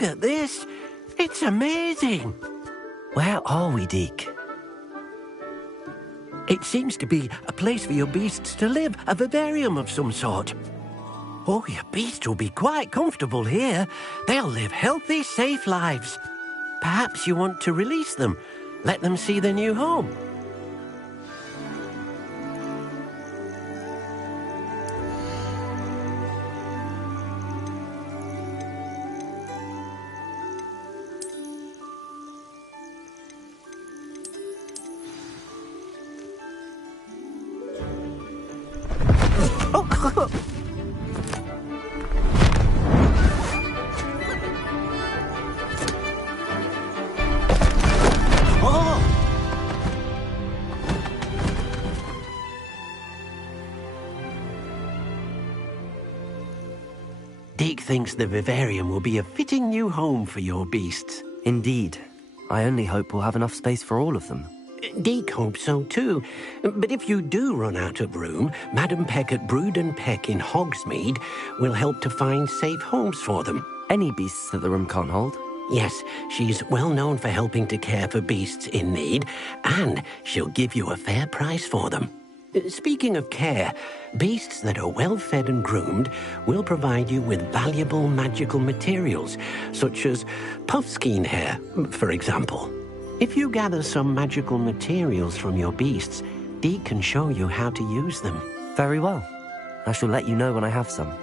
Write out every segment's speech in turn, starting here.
Look at this. It's amazing. Where are we, Deke? It seems to be a place for your beasts to live, a vivarium of some sort. Oh, your beasts will be quite comfortable here. They'll live healthy, safe lives. Perhaps you want to release them. Let them see their new home. Deke thinks the vivarium will be a fitting new home for your beasts. Indeed. I only hope we'll have enough space for all of them. Deke hopes so too. But if you do run out of room, Madam Peck at Brood and Peck in Hogsmeade will help to find safe homes for them. Any beasts that the room can't hold? Yes, she's well known for helping to care for beasts in need, and she'll give you a fair price for them. Speaking of care, beasts that are well fed and groomed will provide you with valuable magical materials, such as puffskein hair, for example. If you gather some magical materials from your beasts, Deke can show you how to use them. Very well. I shall let you know when I have some.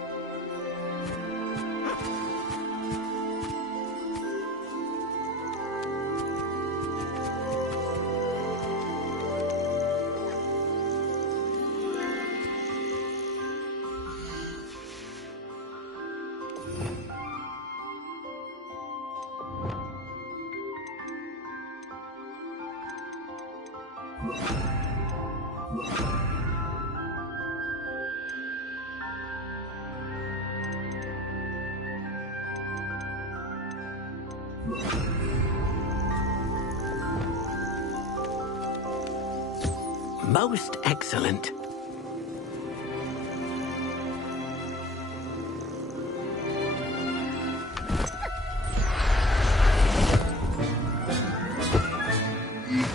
Most excellent.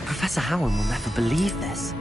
Professor Howard will never believe this.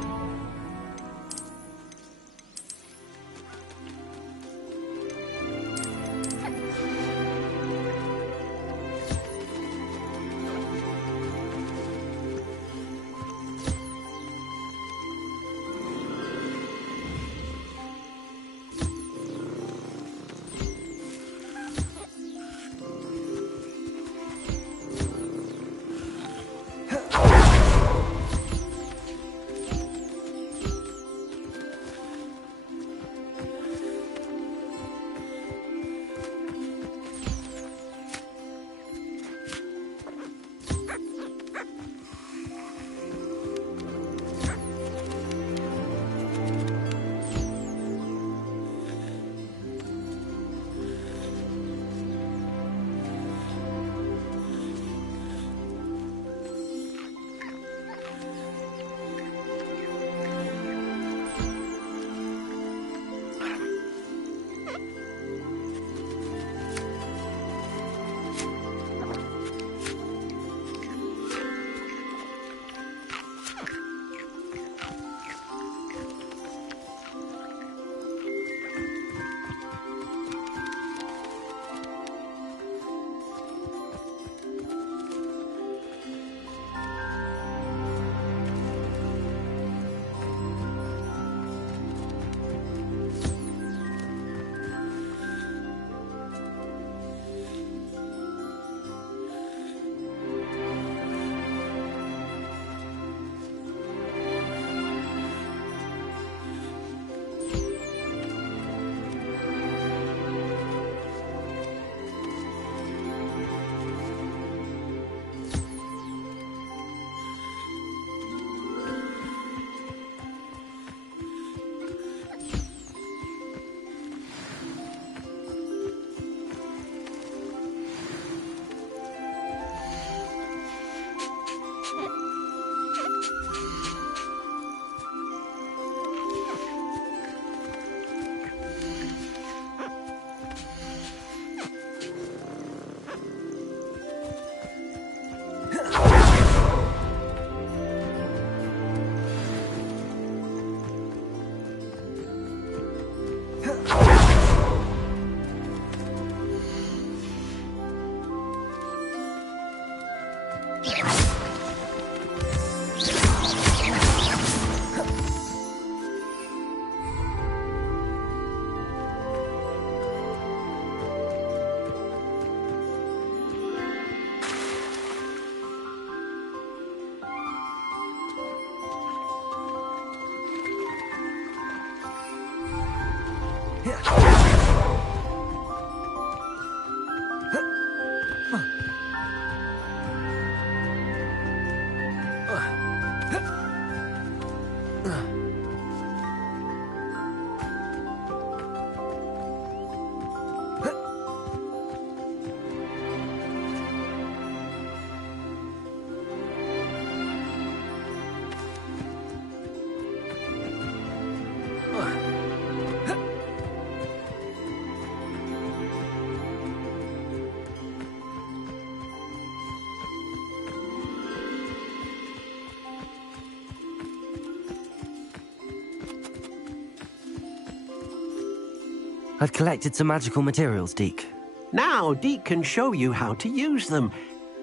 I've collected some magical materials, Deke. Now, Deke can show you how to use them.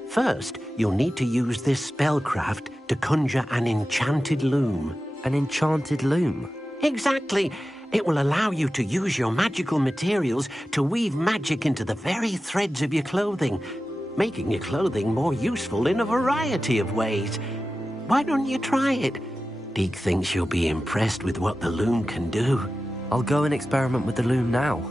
First, you'll need to use this spellcraft to conjure an enchanted loom. An enchanted loom? Exactly. It will allow you to use your magical materials to weave magic into the very threads of your clothing, making your clothing more useful in a variety of ways. Why don't you try it? Deke thinks you'll be impressed with what the loom can do. I'll go and experiment with the loom now.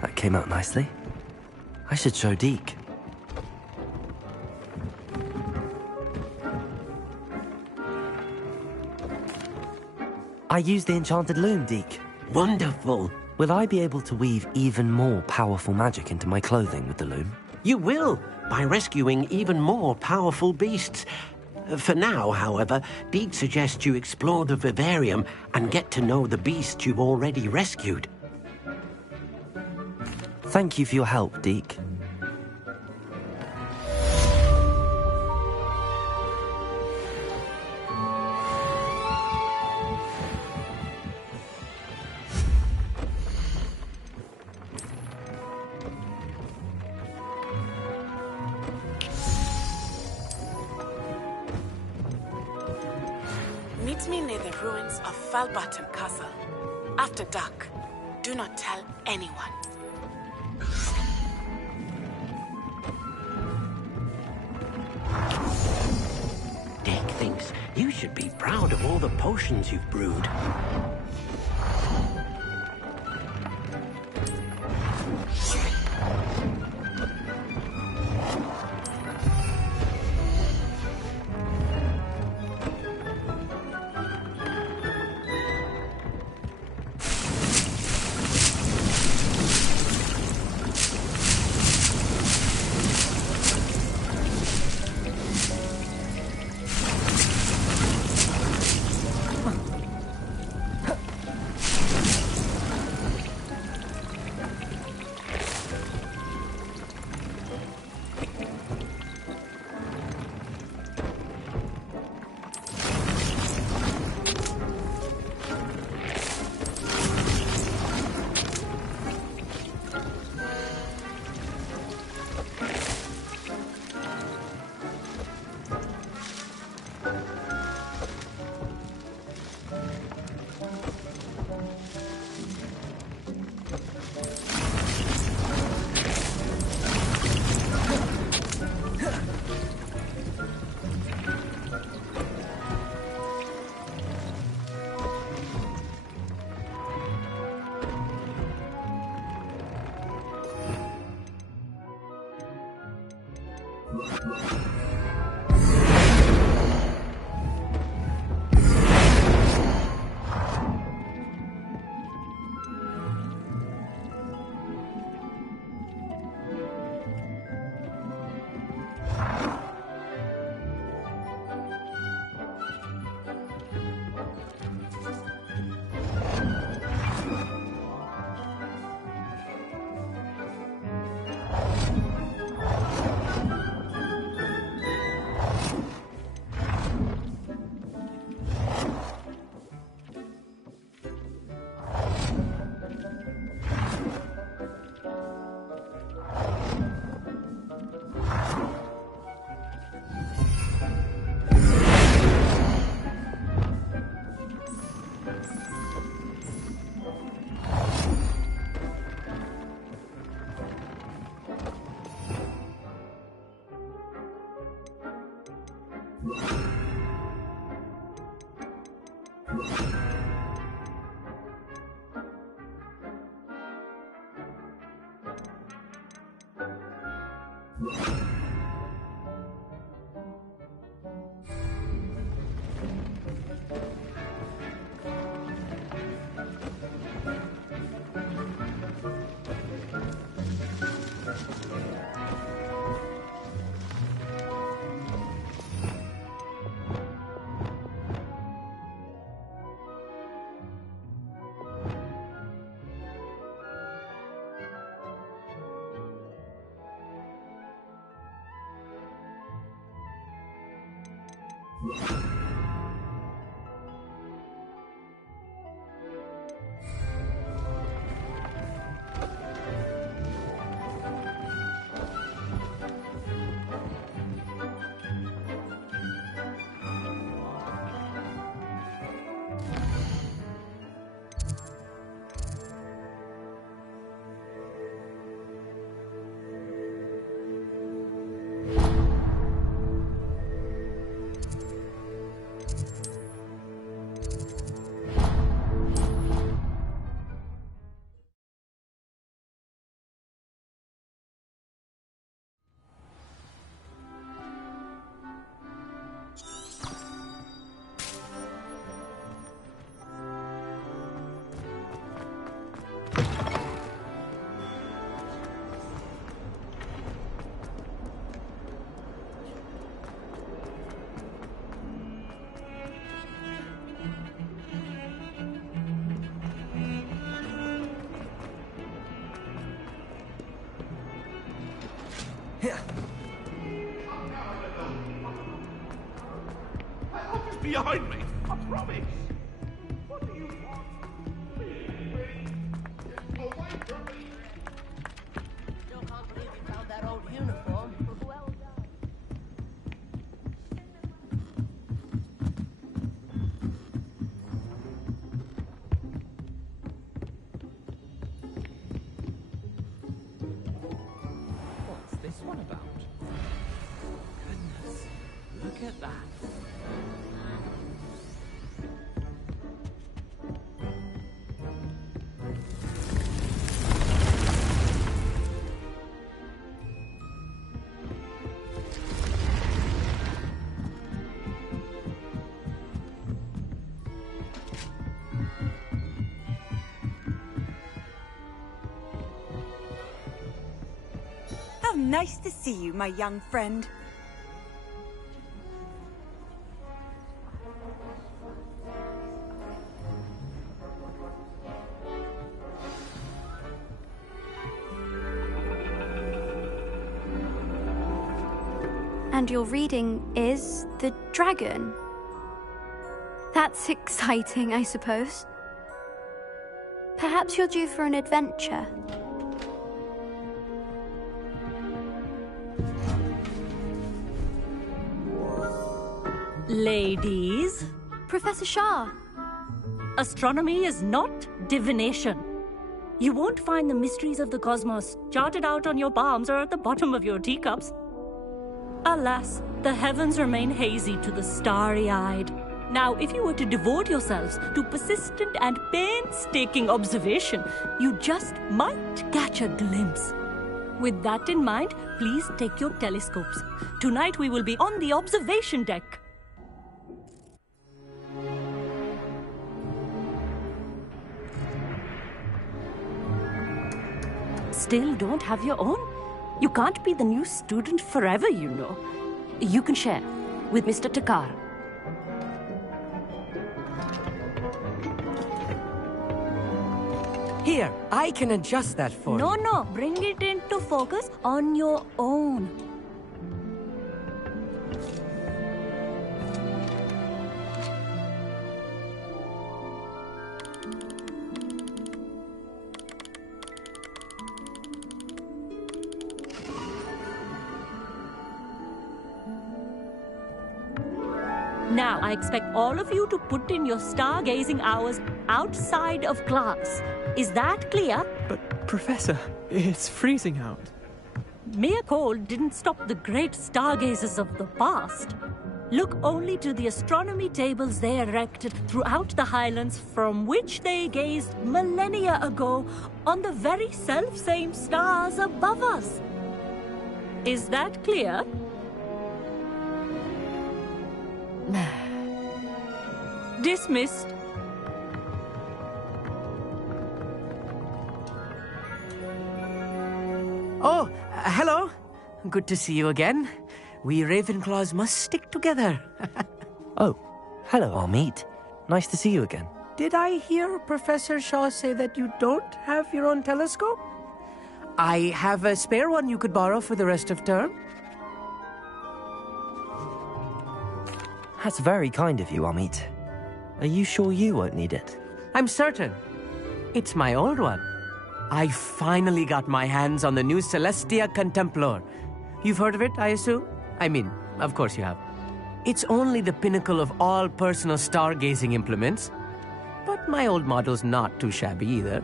That came out nicely. I should show Deke. I used the enchanted loom, Deke. Wonderful. Will I be able to weave even more powerful magic into my clothing with the loom? You will, by rescuing even more powerful beasts. For now, however, Deke suggests you explore the vivarium and get to know the beasts you've already rescued. Thank you for your help, Deke. Meet me near the ruins of Falbottom Castle. After dark. Do not tell anyone. Dick thinks you should be proud of all the potions you've brewed. behind me. I promise. What do you want? Away from me. Still can't believe you found that old uniform. Well done. What's this one about? Goodness, look at that. How nice to see you, my young friend. And your reading is The Dragon. That's exciting, I suppose. Perhaps you're due for an adventure. Ladies, Professor Shah. astronomy is not divination. You won't find the mysteries of the cosmos charted out on your palms or at the bottom of your teacups. Alas, the heavens remain hazy to the starry-eyed. Now, if you were to devote yourselves to persistent and painstaking observation, you just might catch a glimpse. With that in mind, please take your telescopes. Tonight we will be on the observation deck. Still don't have your own? You can't be the new student forever, you know. You can share with Mr. Takar. Here, I can adjust that for you. No, bring it into focus on your own. Now, I expect all of you to put in your stargazing hours outside of class. Is that clear? But, Professor, it's freezing out. Mere cold didn't stop the great stargazers of the past. Look only to the astronomy tables they erected throughout the highlands from which they gazed millennia ago on the very self-same stars above us. Is that clear? Dismissed. Oh, hello. Good to see you again. We Ravenclaws must stick together. Oh, hello, Amit. Nice to see you again. Did I hear Professor Shaw say that you don't have your own telescope? I have a spare one you could borrow for the rest of term. That's very kind of you, Amit. Are you sure you won't need it? I'm certain. It's my old one. I finally got my hands on the new Celestia Contemplor. You've heard of it, I assume? I mean, of course you have. It's only the pinnacle of all personal stargazing implements. But my old model's not too shabby either.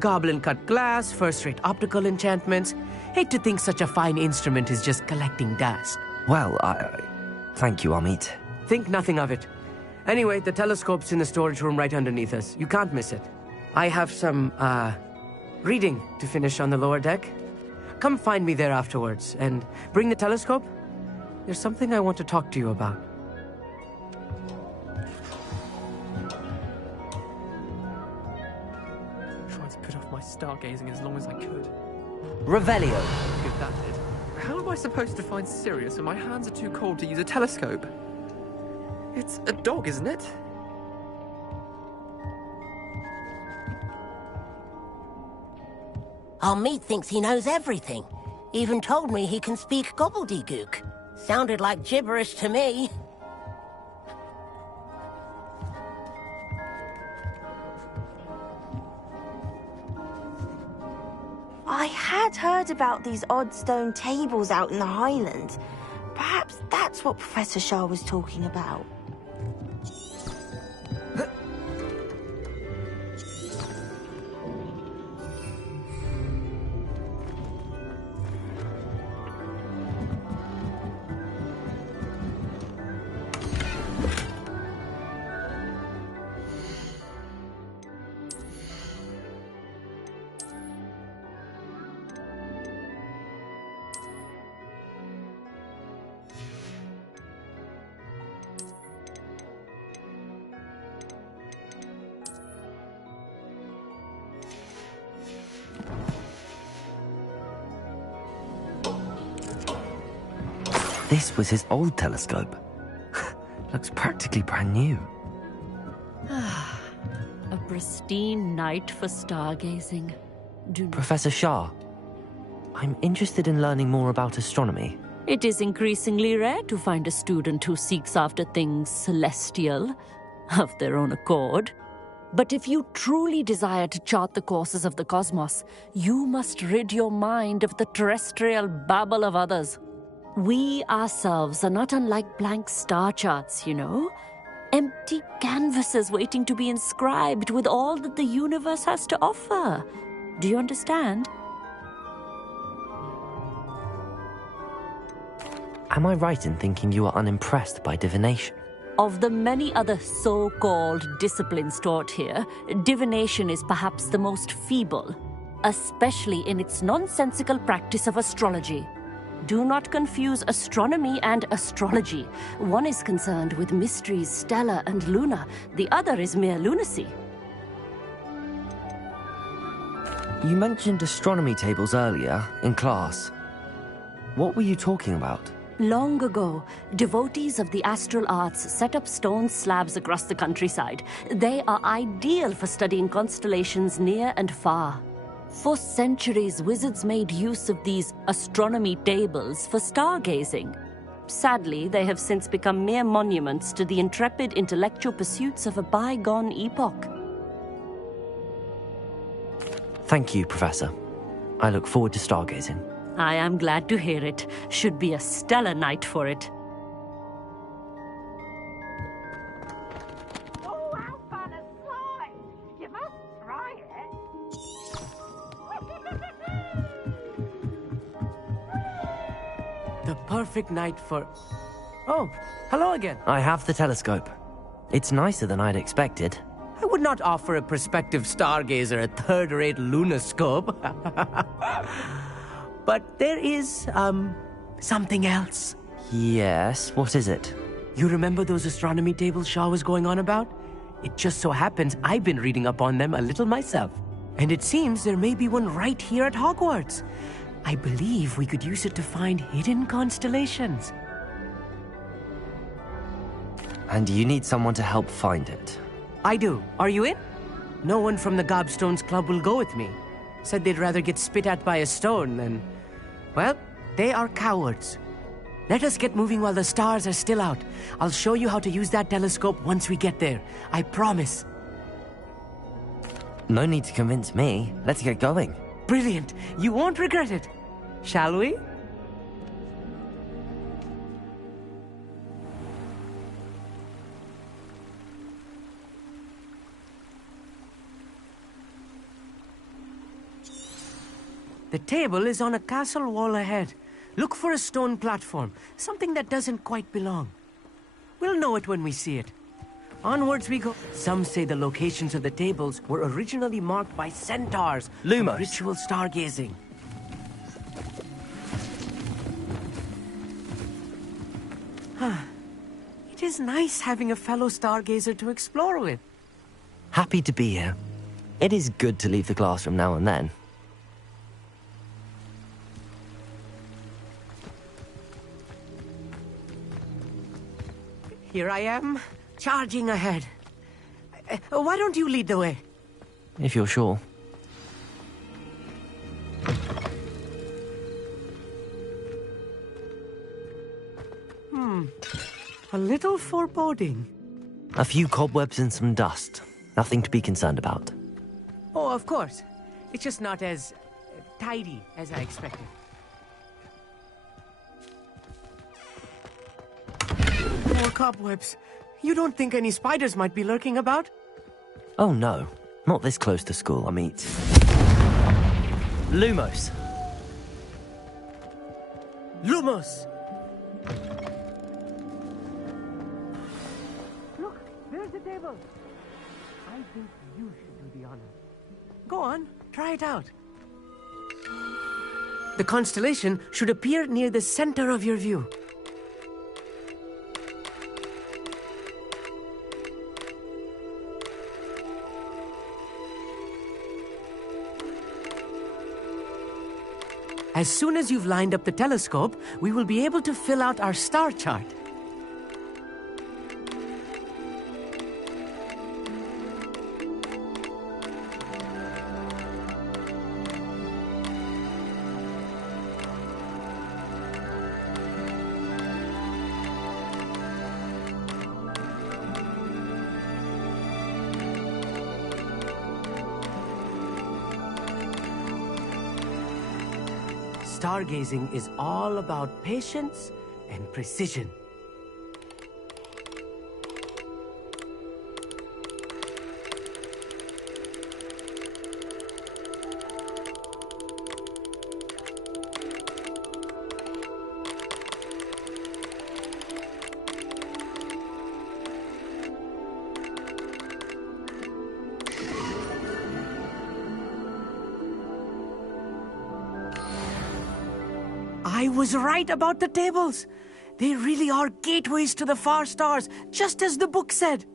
Goblin-cut glass, first-rate optical enchantments. Hate to think such a fine instrument is just collecting dust. Well, thank you, Amit. Think nothing of it. Anyway, the telescope's in the storage room right underneath us. You can't miss it. I have some, reading to finish on the lower deck. Come find me there afterwards, and bring the telescope. There's something I want to talk to you about. Tried to put off my stargazing as long as I could. Revelio. Good that did. How am I supposed to find Sirius when my hands are too cold to use a telescope? It's a dog, isn't it? Amit thinks he knows everything. Even told me he can speak gobbledygook. Sounded like gibberish to me. had heard about these odd stone tables out in the Highlands. Perhaps that's what Professor Shah was talking about. This was his old telescope. Looks practically brand new. A pristine night for stargazing. Professor Shah, I'm interested in learning more about astronomy. It is increasingly rare to find a student who seeks after things celestial, of their own accord. But if you truly desire to chart the courses of the cosmos, you must rid your mind of the terrestrial babble of others. We ourselves are not unlike blank star charts, you know. Empty canvases waiting to be inscribed with all that the universe has to offer. Do you understand? Am I right in thinking you are unimpressed by divination? Of the many other so-called disciplines taught here, divination is perhaps the most feeble, especially in its nonsensical practice of astrology. Do not confuse astronomy and astrology. One is concerned with mysteries stellar and lunar. The other is mere lunacy. You mentioned astronomy tables earlier, in class. What were you talking about? Long ago, devotees of the astral arts set up stone slabs across the countryside. They are ideal for studying constellations near and far. For centuries, wizards made use of these astronomy tables for stargazing. Sadly, they have since become mere monuments to the intrepid intellectual pursuits of a bygone epoch. Thank you, Professor. I look forward to stargazing. I am glad to hear it. Should be a stellar night for it. Oh, how fun a slide! You must try it. The perfect night for... Oh, hello again. I have the telescope. It's nicer than I'd expected. I would not offer a prospective stargazer a third-rate lunoscope. But there is, something else. Yes, what is it? You remember those astronomy tables Shah was going on about? It just so happens I've been reading up on them a little myself. And it seems there may be one right here at Hogwarts. I believe we could use it to find hidden constellations. And you need someone to help find it. I do. Are you in? No one from the Gobstones Club will go with me. Said they'd rather get spit at by a stone than... Well, they are cowards. Let us get moving while the stars are still out. I'll show you how to use that telescope once we get there. I promise. No need to convince me. Let's get going. Brilliant. You won't regret it. Shall we? The table is on a castle wall ahead. Look for a stone platform, something that doesn't quite belong. We'll know it when we see it. Onwards we go. Some say the locations of the tables were originally marked by centaurs. Lumos. For ritual stargazing. It is nice having a fellow stargazer to explore with. Happy to be here. It is good to leave the classroom now and then. Here I am, charging ahead. Why don't you lead the way? If you're sure. A little foreboding. A few cobwebs and some dust. Nothing to be concerned about. Oh, of course. It's just not as tidy as I expected. More cobwebs. You don't think any spiders might be lurking about? Oh no, not this close to school, Amit. Lumos! Lumos! Look, there's the table. I think you should do the honor. Go on, try it out. The constellation should appear near the center of your view. As soon as you've lined up the telescope, we will be able to fill out our star chart. Stargazing is all about patience and precision. I was right about the tables. They really are gateways to the far stars, just as the book said.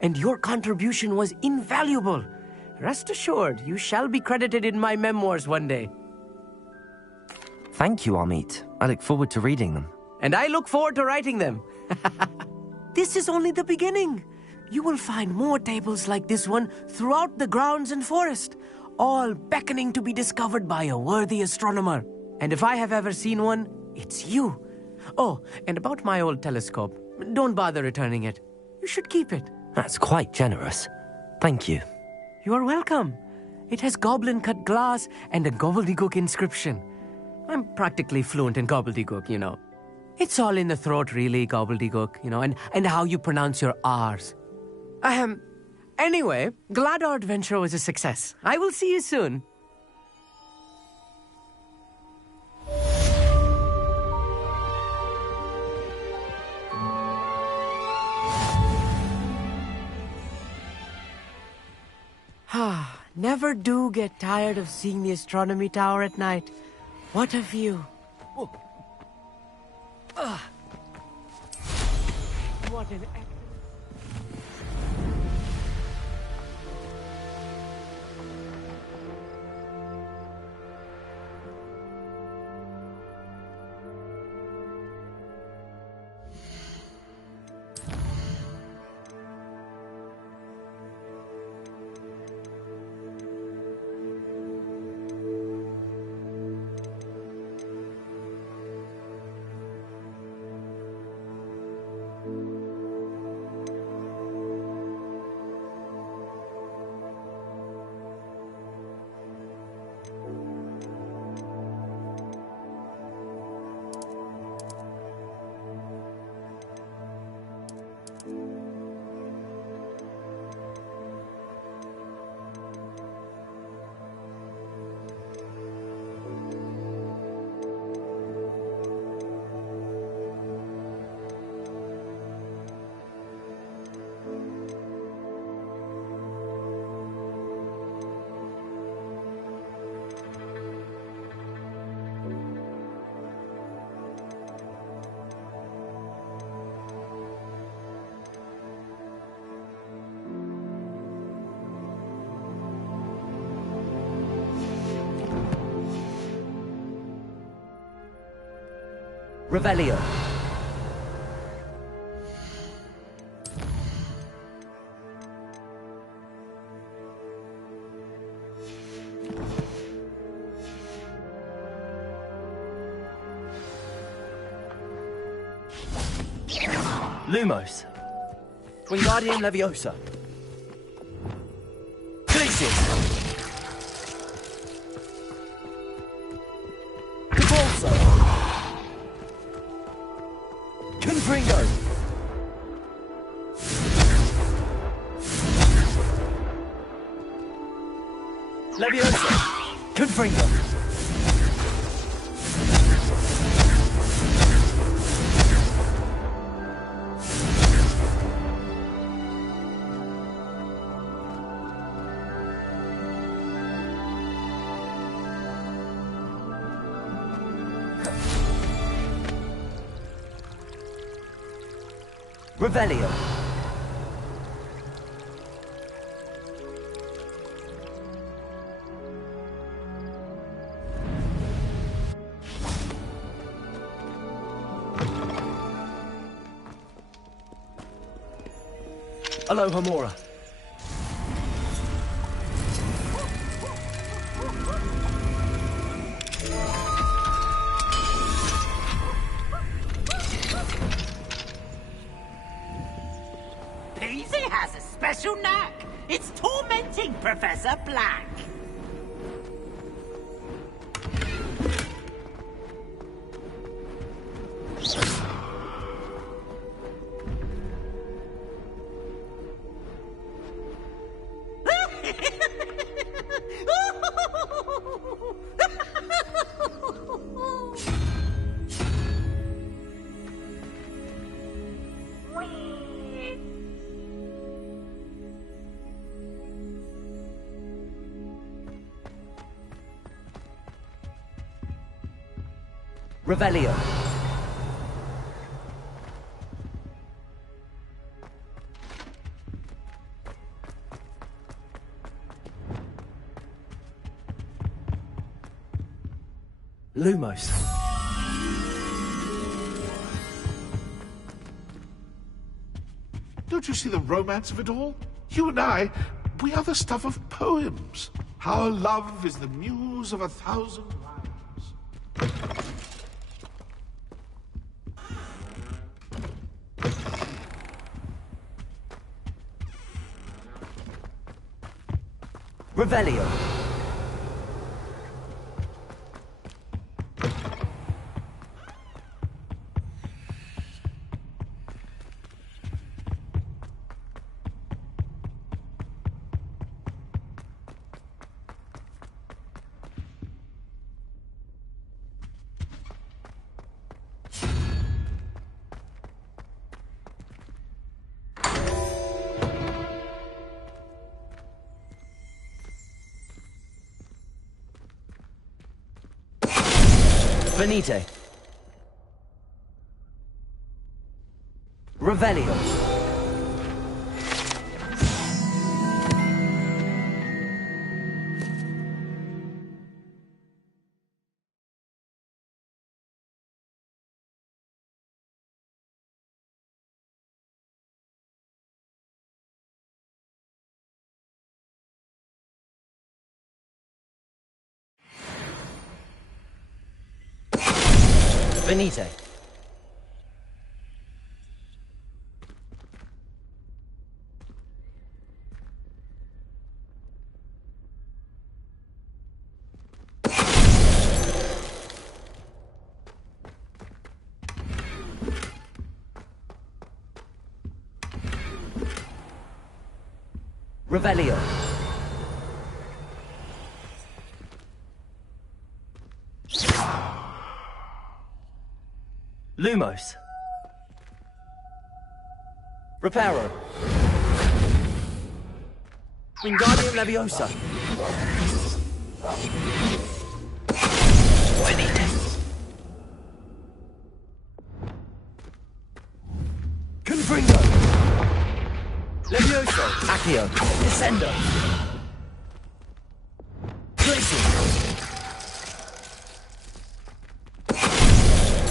And your contribution was invaluable. Rest assured, you shall be credited in my memoirs one day. Thank you, Amit. I look forward to reading them. And I look forward to writing them. This is only the beginning. You will find more tables like this one throughout the grounds and forest, all beckoning to be discovered by a worthy astronomer. And if I have ever seen one, it's you. Oh, and about my old telescope, don't bother returning it. You should keep it. That's quite generous. Thank you. You are welcome. It has goblin-cut glass and a gobbledygook inscription. I'm practically fluent in gobbledygook, you know. It's all in the throat, really, gobbledygook, you know, and how you pronounce your R's. Anyway, glad our adventure was a success. I will see you soon. Never do get tired of seeing the astronomy tower at night. What a view. What an excellent... Revelio. Lumos. Wingardium Leviosa. Glacius. Leviosa! Confringo! Revelio. Aloha Mora. Peasy has a special knack. It's tormenting Professor Black. Revelio. Lumos. Don't you see the romance of it all? You and I, we are the stuff of poems. Our love is the muse of 1,000 rhymes. Revelio. Venite. Revelio. Venite. Revelio. Lumos. Reparo. Wingardium Leviosa. Confringo. Levioso. Accio. Descendo. Glacial.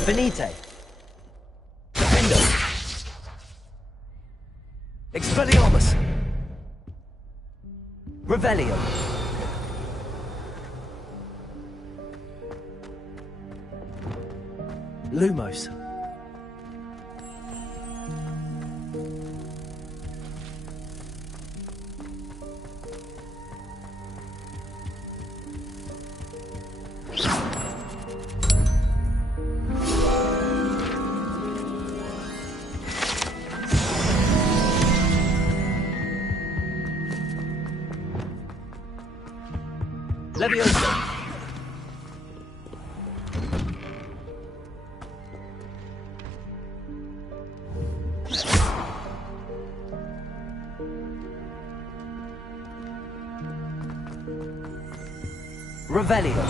Venite. Defendo. Expelliarmus. Revelio. Lumos. Leviosa! Revelio.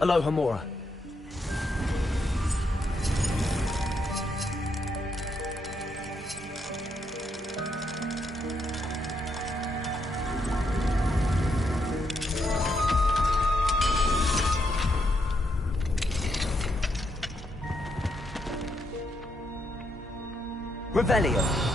Aloha Mora. Revelio.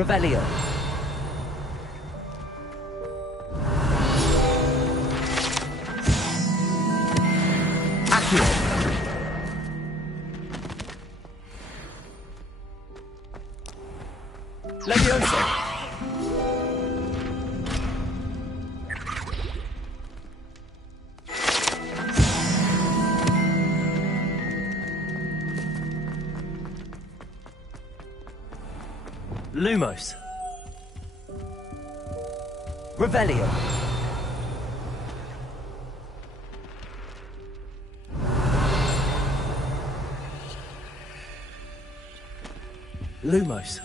Revelio. Accio. Leviosa. Lumos. Revelio. Lumos.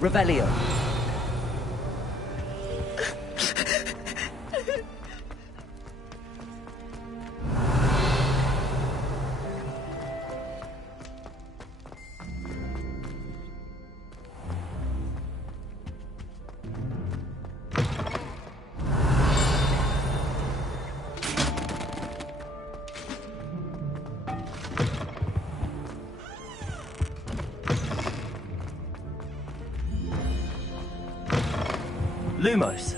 Revelio. Lumos.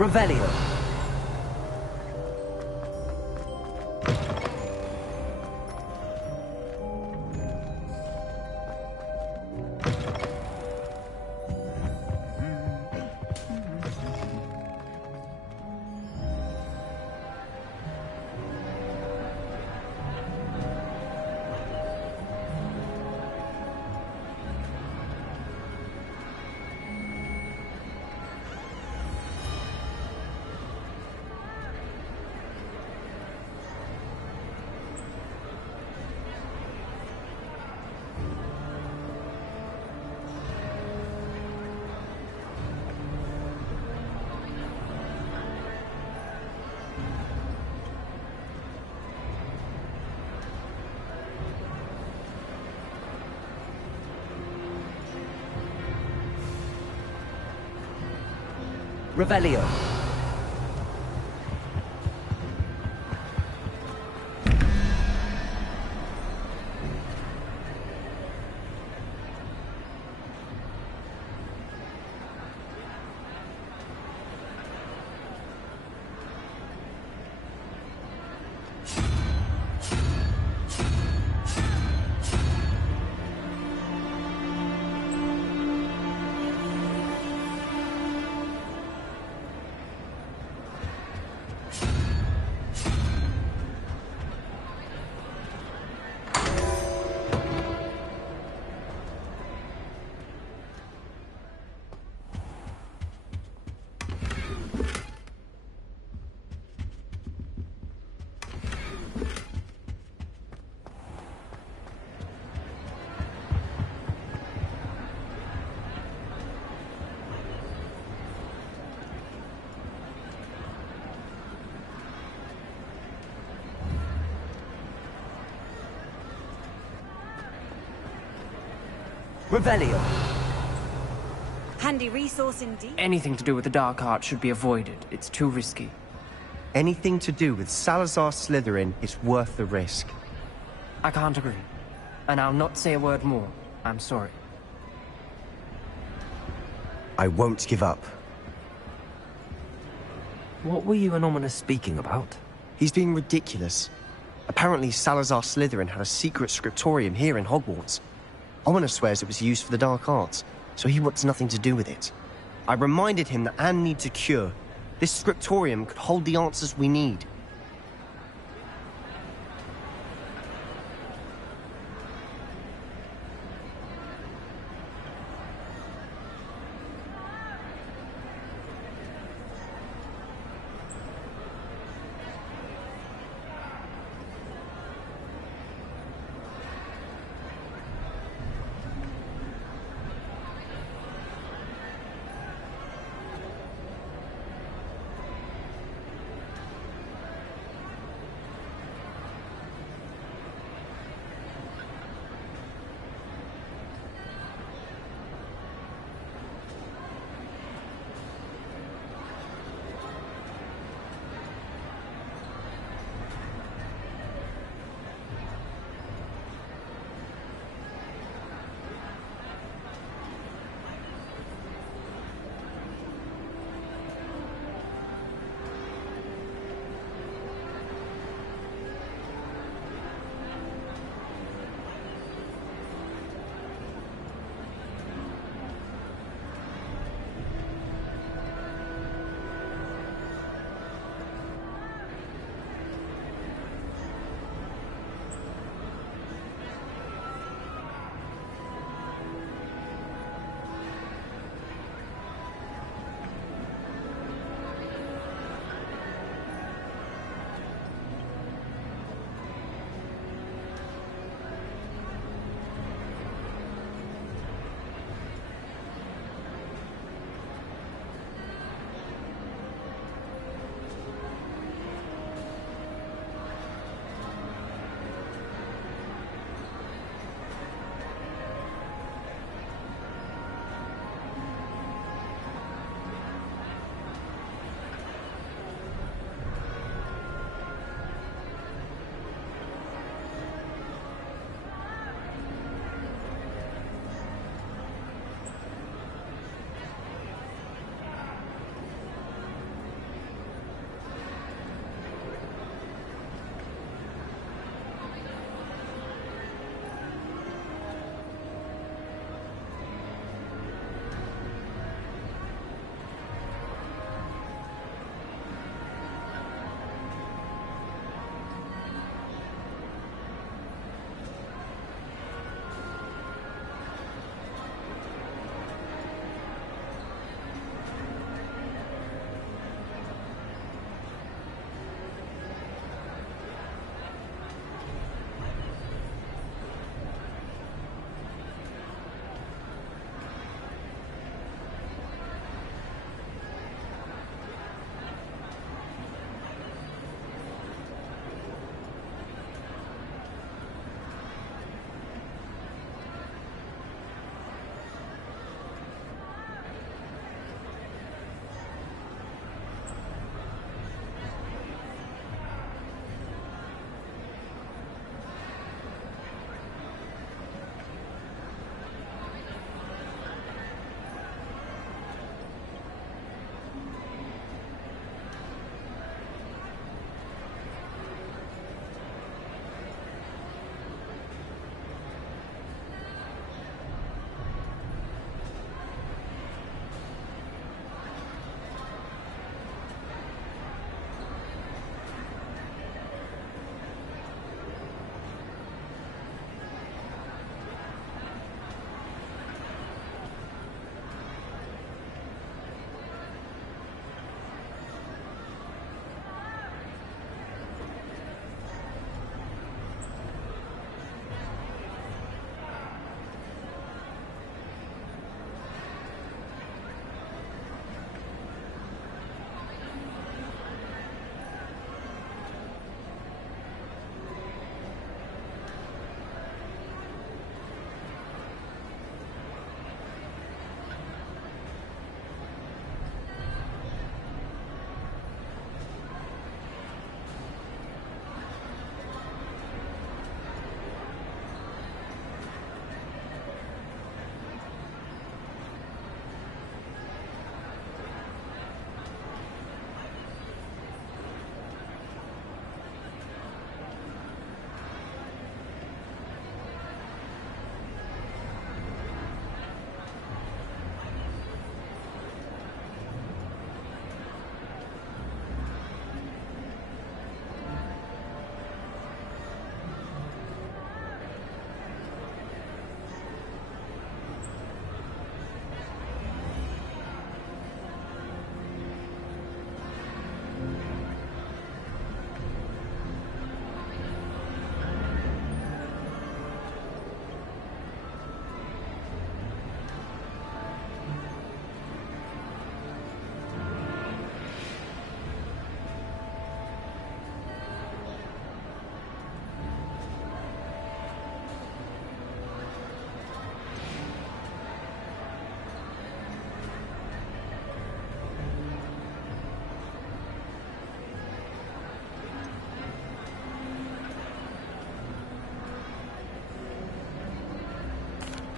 Revelio. Revelio. Revelio. Handy resource indeed. Anything to do with the dark art should be avoided. It's too risky. Anything to do with Salazar Slytherin is worth the risk. I can't agree. And I'll not say a word more. I'm sorry. I won't give up. What were you and Ominous speaking about? He's being ridiculous. Apparently Salazar Slytherin had a secret scriptorium here in Hogwarts. Ominous swears it was used for the dark arts, so he wants nothing to do with it. I reminded him that Anne needs a cure. This scriptorium could hold the answers we need.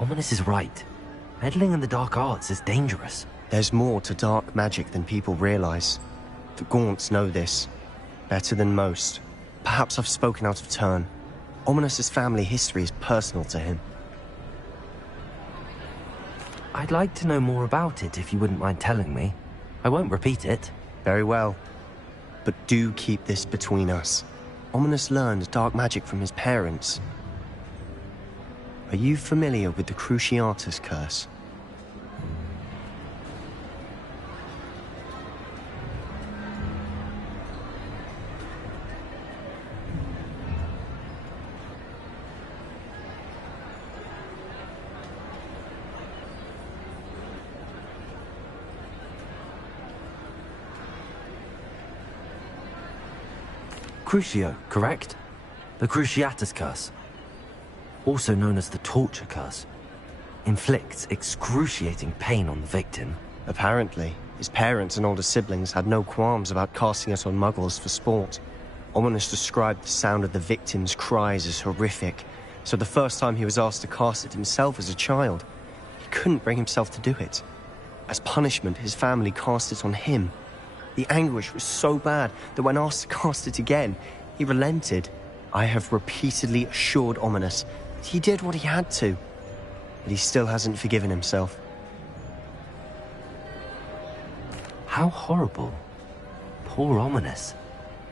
Ominous is right. Meddling in the dark arts is dangerous. There's more to dark magic than people realize. The Gaunts know this. Better than most. Perhaps I've spoken out of turn. Ominous's family history is personal to him. I'd like to know more about it if you wouldn't mind telling me. I won't repeat it. Very well. But do keep this between us. Ominous learned dark magic from his parents. Are you familiar with the Cruciatus curse? Crucio, correct? The Cruciatus curse. Also known as the torture curse. Inflicts excruciating pain on the victim. Apparently, his parents and older siblings had no qualms about casting it on muggles for sport. Ominous described the sound of the victim's cries as horrific, so the first time he was asked to cast it himself as a child, he couldn't bring himself to do it. As punishment, his family cast it on him. The anguish was so bad that when asked to cast it again, he relented. I have repeatedly assured Ominous that he did what he had to, but he still hasn't forgiven himself. How horrible. Poor Ominous.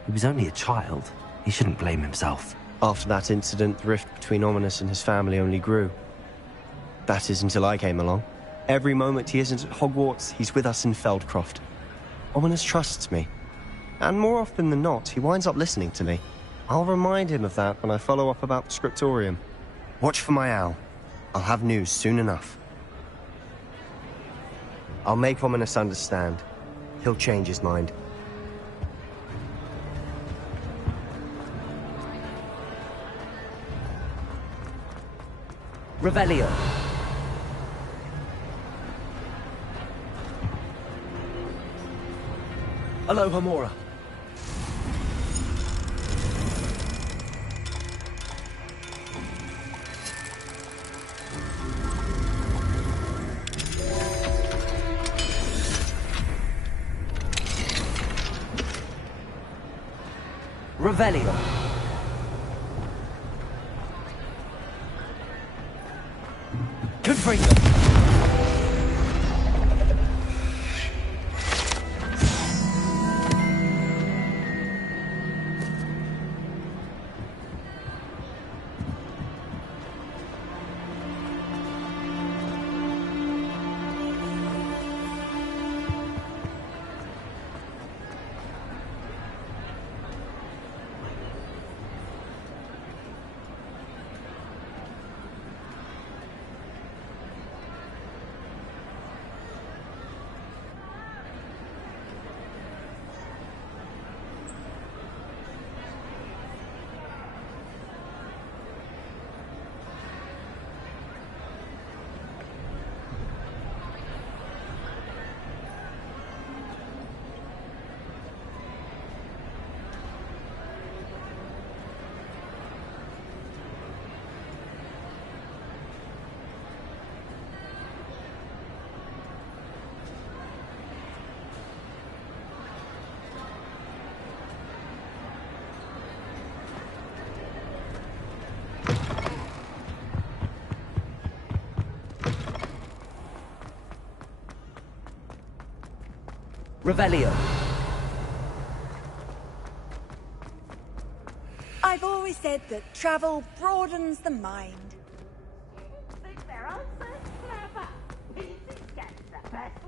He was only a child. He shouldn't blame himself. After that incident, the rift between Ominous and his family only grew. That is until I came along. Every moment he isn't at Hogwarts, he's with us in Feldcroft. Ominous trusts me. And more often than not, he winds up listening to me. I'll remind him of that when I follow up about the scriptorium. Watch for my owl. I'll have news soon enough. I'll make Ominous understand. He'll change his mind. Revelio. Aloha Mora. Revelio. Confringo. Revelio. I've always said that travel broadens the mind. Think their answer's clever. Easy gets the best